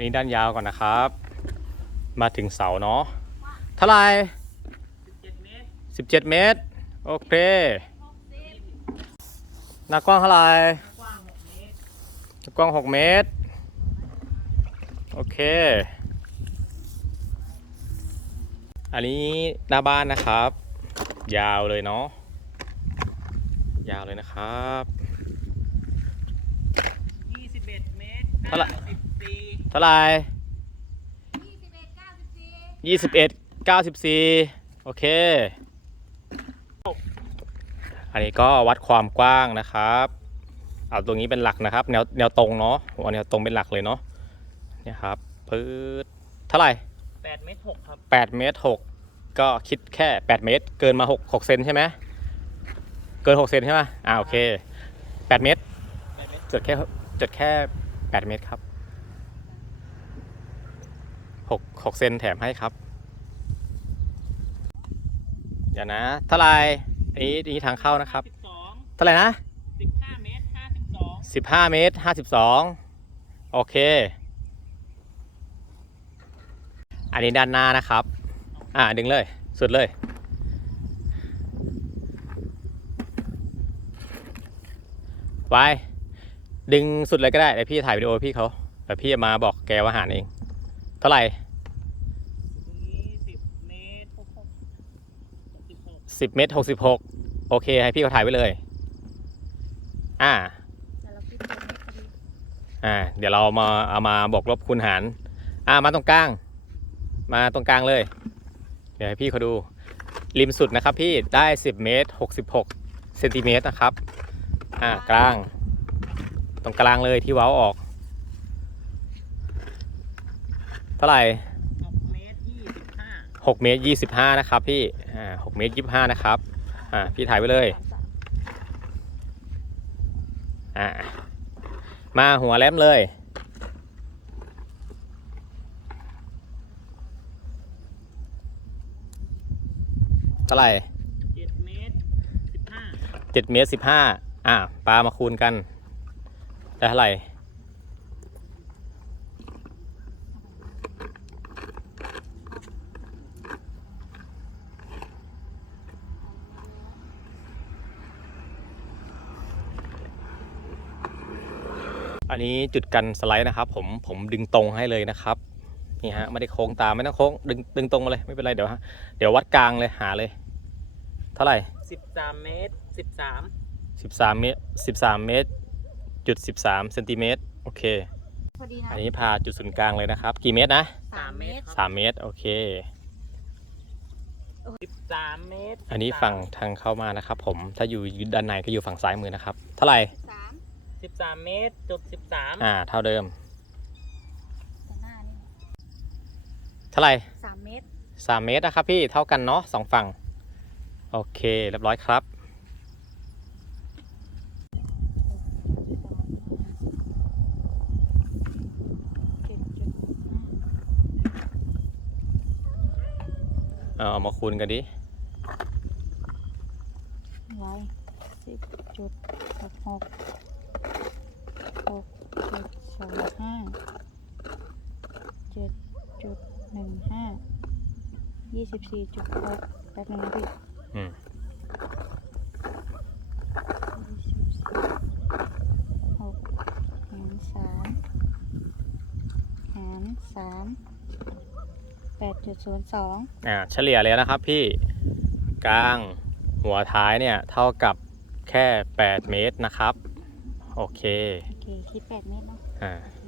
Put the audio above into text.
อันนี้ด้านยาวก่อนนะครับ มาถึงเสาเนาะเท่าไหร่สิบเจ็ดเมตร โอเค หน้ากว้างเท่าไหร่หน้ากว้างหกเมตร โอเค อันนี้หน้าบ้านนะครับ ยาวเลยเนาะ ยาวเลยนะครับ21เมตรเท่าไหร่ 94เท่าไหร่ยี่สิบเอ็ดเก้าสิบสี่โอเค อันนี้ก็วัดความกว้างนะครับเอาตรงนี้เป็นหลักนะครับ แนวแนวตรงเนาะผมเอาแนวตรงเป็นหลักเลยเนาะเนี่ยครับพืดเท่าไหร่8เมตร6ครับแปดเมตรหกก็คิดแค่แปดเมตร เกินมาหกหกเซนใช่ไหมเกินหกเซนใช่ไหมอ่าโอเคแปดเมตร8เมตรจดแค่จดแค่แปดเมตรครับ หกหกเซนแถมให้ครับ เดี๋ยวนะเท่าไหร่อันนี้อันนี้ทางเข้านะครับ12เท่าไหร่นะ15เมตร52สิบห้าเมตรห้าสิบสองโอเค อันนี้ด้านหน้านะครับ อ่าดึงเลย สุดเลย ไว้ ดึงสุดเลยก็ได้เดี๋ยวพี่ถ่ายวิดีโอพี่เขาแต่พี่จะมาบอกแกว่าหารเอง เท่าไหร่ตรงนี้10เมตร66สิบเมตรหกสิบหกโอเค ให้พี่เขาถ่ายไว้เลย อ่าอ่า เดี๋ยวเรามาเอามาบอกลบคูณหาร อ่า มาตรงกลาง มาตรงกลางเลย เดี๋ยวให้พี่เขาดู ริมสุดนะครับพี่ได้10เมตร66เซนติเมตรนะครับ อ่ากลาง ตรงกลางเลยที่เว้าออก เท่าไหร่6เมตร25 6เมตร25นะครับพี่อ่า6เมตร25นะครับอ่าพี่ถ่ายไว้เลยอ่ามาหัวแหลมเลยเท่าไหร่7เมตร15เจ็ดเมตรสิบห้าอ่าปลามาคูณกันได้เท่าไหร่ อันนี้จุดกันสไลด์นะครับ ผมผมดึงตรงให้เลยนะครับนี่ฮะไม่ได้โค้งตามไม่ต้องโค้งดึงดึงตรงมาเลยไม่เป็นไรเดี๋ยวฮะเดี๋ยววัดกลางเลยหาเลย เท่าไหร่13เมตร13สิบสามเมตรสิบสามเมตรจุดสิบสามเซนติเมตรโอเค พอดีนะอันนี้พาจุดศูนย์กลางเลยนะครับ กี่เมตรนะ3เมตรสามเมตรโอเค13เมตร อันนี้ฝั่งทางเข้ามานะครับ ผมถ้าอยู่ด้านในก็อยู่ฝั่งซ้ายมือนะครับ เท่าไหร่ สาม13เมตรจุด13อ่า เท่าเดิม แต่หน้านี่เท่าไหร่สามเมตร สามเมตรนะครับพี่เท่ากันเนาะสองฝั่ง โอเค เรียบร้อยครับเจ็ดจุดเอาเอามาคูณกันดิ ร้อยสิบจุดหกหก หกจุดสองห้าเจ็ดจุดหนึ่งห้ายี่สิบสี่จุดหกแป๊บนึงนะพี่อืมยี่สิบสี่หกหารสามหารสามแปดจุดศูนย์สองอ่าเฉลี่ยเลยนะครับพี่กลางหัวท้ายเนี่ย เท่ากับแค่ 8 เมตรนะครับ โอเค โอเคคิดแปดเมตรเนาะอ่าโอเค